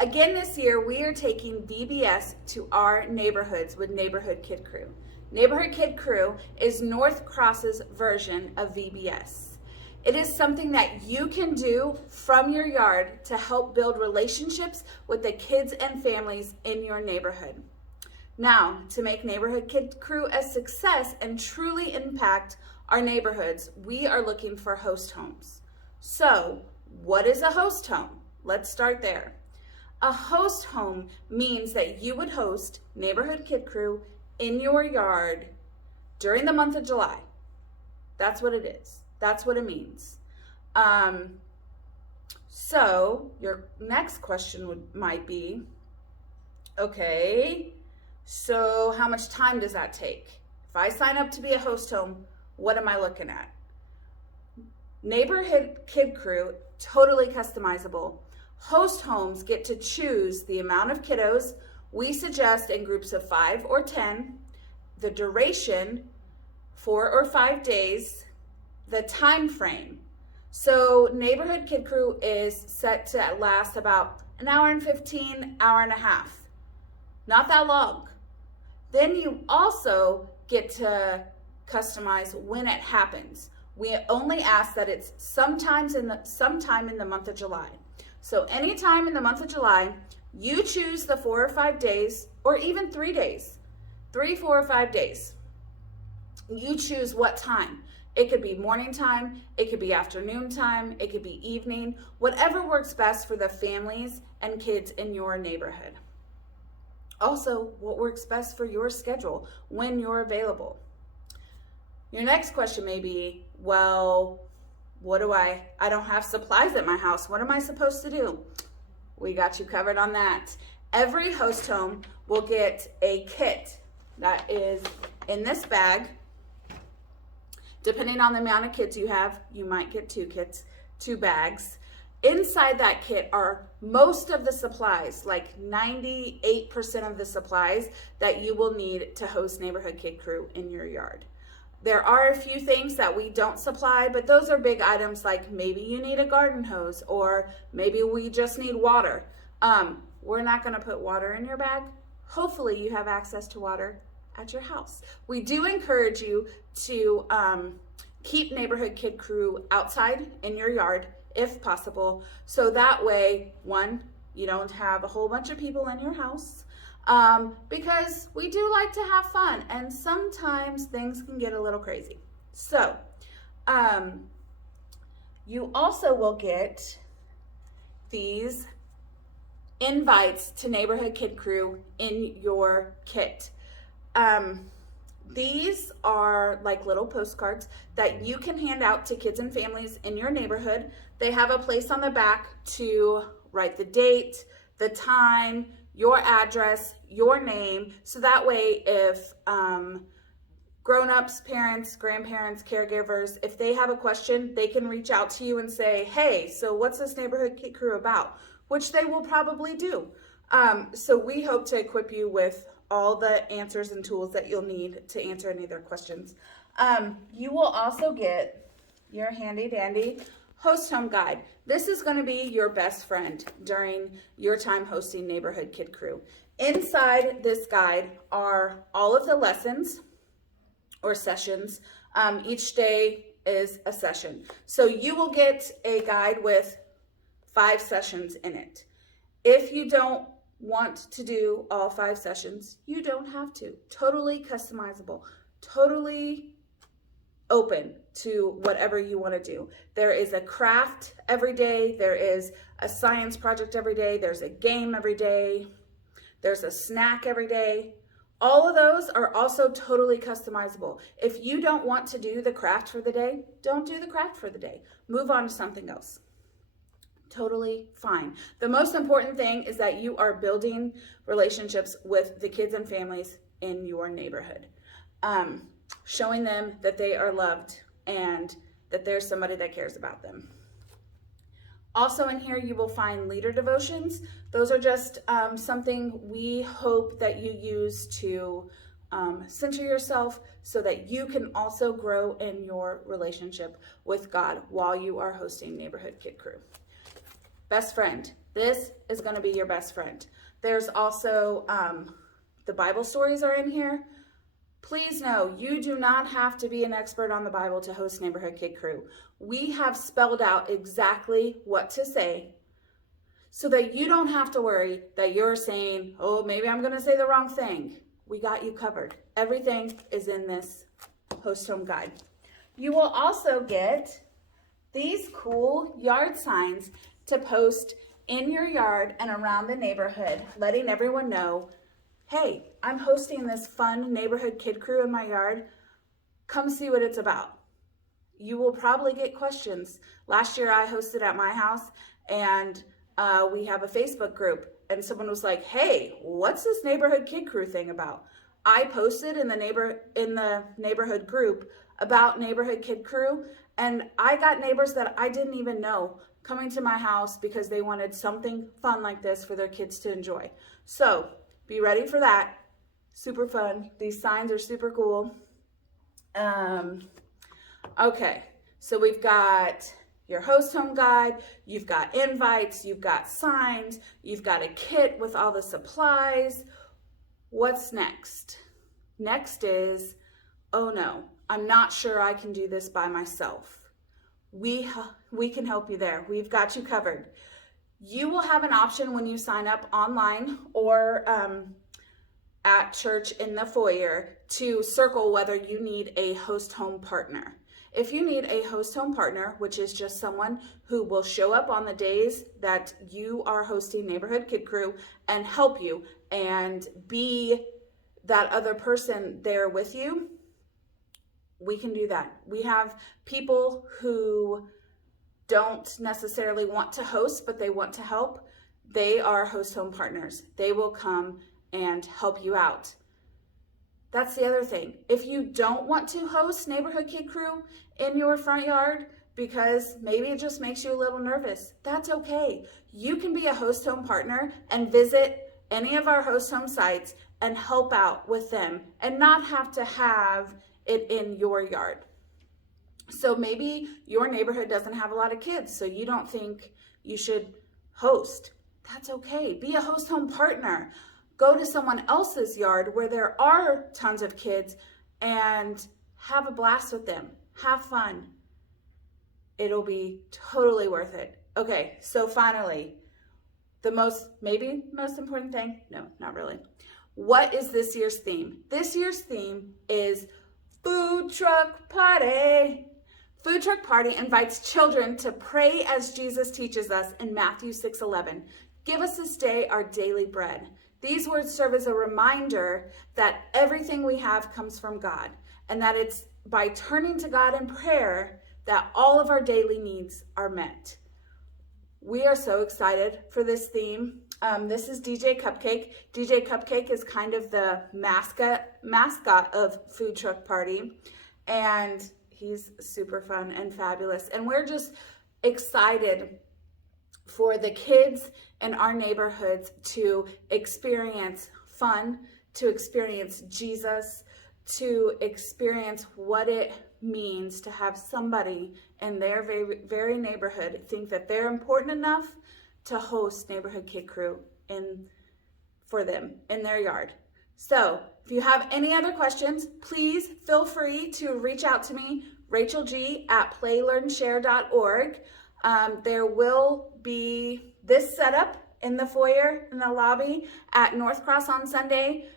Again this year, we are taking VBS to our neighborhoods with Neighborhood Kid Crew. Neighborhood Kid Crew is North Cross's version of VBS. It is something that you can do from your yard to help build relationships with the kids and families in your neighborhood. Now, to make Neighborhood Kid Crew a success and truly impact our neighborhoods, we are looking for host homes. So, what is a host home? Let's start there. A host home means that you would host Neighborhood Kid Crew in your yard during the month of July. That's what it is. That's what it means. So your next question might be, okay, so how much time does that take? If I sign up to be a host home, what am I looking at? Neighborhood Kid Crew, totally customizable. Host homes get to choose the amount of kiddos. We suggest in groups of 5 or 10, the duration, 4 or 5 days, the time frame. So Neighborhood Kid Crew is set to last about an hour and 15, hour and a half. Not that long. Then you also get to customize when it happens. We only ask that it's sometime in the month of July. So anytime in the month of July, you choose the 4 or 5 days, or even 3 days, 3, 4, or 5 days. You choose what time. It could be morning time, it could be afternoon time, it could be evening, whatever works best for the families and kids in your neighborhood. Also, what works best for your schedule when you're available. Your next question may be, well, I don't have supplies at my house. What am I supposed to do? We got you covered on that. Every host home will get a kit that is in this bag. Depending on the amount of kids you have, you might get 2 kits, 2 bags. Inside that kit are most of the supplies, like 98% of the supplies that you will need to host Neighborhood Kid Crew in your yard. There are a few things that we don't supply, but those are big items, like maybe you need a garden hose, or maybe we just need water. We're not gonna put water in your bag. Hopefully you have access to water at your house. We do encourage you to keep Neighborhood Kid Crew outside in your yard if possible, so that way, one, you don't have a whole bunch of people in your house, because we do like to have fun and sometimes things can get a little crazy. So you also will get these invites to Neighborhood Kid Crew in your kit. These are like little postcards that you can hand out to kids and families in your neighborhood. They have a place on the back to write the date, the time, your address, your name, so that way if grown-ups, parents, grandparents, caregivers, if they have a question, they can reach out to you and say, hey, so what's this Neighborhood Kid Crew about? Which they will probably do. So we hope to equip you with all the answers and tools that you'll need to answer any of their questions. You will also get your handy dandy host home guide. This is going to be your best friend during your time hosting Neighborhood Kid Crew. Inside this guide are all of the lessons or sessions. Each day is a session. So you will get a guide with 5 sessions in it. If you don't want to do all 5 sessions, you don't have to. Totally customizable, totally open to whatever you want to do. There is a craft every day, there is a science project every day, there's a game every day, there's a snack every day. All of those are also totally customizable. If you don't want to do the craft for the day, don't do the craft for the day. Move on to something else. Totally fine. The most important thing is that you are building relationships with the kids and families in your neighborhood. Showing them that they are loved and that there's somebody that cares about them. Also in here you will find leader devotions. Those are just something we hope that you use to center yourself so that you can also grow in your relationship with God while you are hosting Neighborhood Kid Crew. best friend. This is going to be your best friend. There's also the Bible stories are in here. Please know, you do not have to be an expert on the Bible to host Neighborhood Kid Crew. We have spelled out exactly what to say so that you don't have to worry that you're saying, oh, maybe I'm going to say the wrong thing. We got you covered. Everything is in this host home guide. You will also get these cool yard signs to post in your yard and around the neighborhood, letting everyone know, hey, I'm hosting this fun neighborhood kid crew in my yard. Come see what it's about. You will probably get questions. Last year I hosted at my house, and we have a Facebook group, and someone was like, hey, what's this neighborhood kid crew thing about? I posted in the neighborhood group about neighborhood kid crew, and I got neighbors that I didn't even know coming to my house because they wanted something fun like this for their kids to enjoy. So be ready for that. Super fun. These signs are super cool. Okay, so we've got your host home guide, you've got invites, you've got signs, you've got a kit with all the supplies. What's next? Next is, oh no, I'm not sure I can do this by myself. We can help you there. We've got you covered. You will have an option when you sign up online or at church in the foyer to circle whether you need a host home partner. If you need a host home partner, which is just someone who will show up on the days that you are hosting Neighborhood Kid Crew and help you and be that other person there with you, we can do that. We have people who don't necessarily want to host, but they want to help. They are host home partners. They will come and help you out. That's the other thing. If you don't want to host Neighborhood Kid Crew in your front yard because maybe it just makes you a little nervous, that's okay. You can be a host home partner and visit any of our host home sites and help out with them and not have to have it in your yard. So maybe your neighborhood doesn't have a lot of kids, so you don't think you should host. That's okay. Be a host home partner. Go to someone else's yard where there are tons of kids and have a blast with them. Have fun. It'll be totally worth it. Okay, so finally, maybe most important thing, no, not really. What is this year's theme? This year's theme is Food Truck Party. Food Truck Party invites children to pray as Jesus teaches us in Matthew 6:11. Give us this day our daily bread. These words serve as a reminder that everything we have comes from God, and that it's by turning to God in prayer that all of our daily needs are met. We are so excited for this theme. This is DJ Cupcake. DJ Cupcake is kind of the mascot of Food Truck Party, and he's super fun and fabulous. And we're just excited for the kids in our neighborhoods to experience fun, to experience Jesus, to experience what it means to have somebody in their very neighborhood think that they're important enough to host Neighborhood Kid Crew for them in their yard. So if you have any other questions, please feel free to reach out to me, Rachel G at playlearnshare.org. There will be this setup in the foyer, in the lobby at North Cross on Sunday.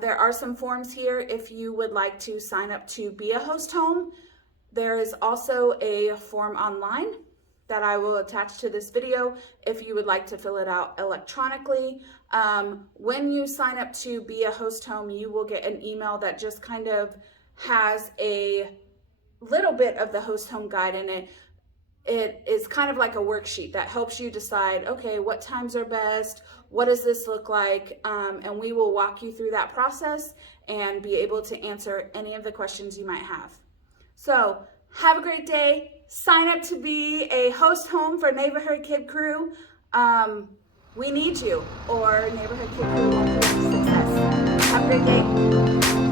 There are some forms here if you would like to sign up to be a host home. There is also a form online that I will attach to this video if you would like to fill it out electronically. When you sign up to be a host home, you will get an email that just kind of has a little bit of the host home guide in it. It is kind of like a worksheet that helps you decide, okay, what times are best? What does this look like? And we will walk you through that process and be able to answer any of the questions you might have. So have a great day. Sign up to be a host home for Neighborhood Kid Crew. We need you, or Neighborhood Kid Crew won't be a success. Have a great day.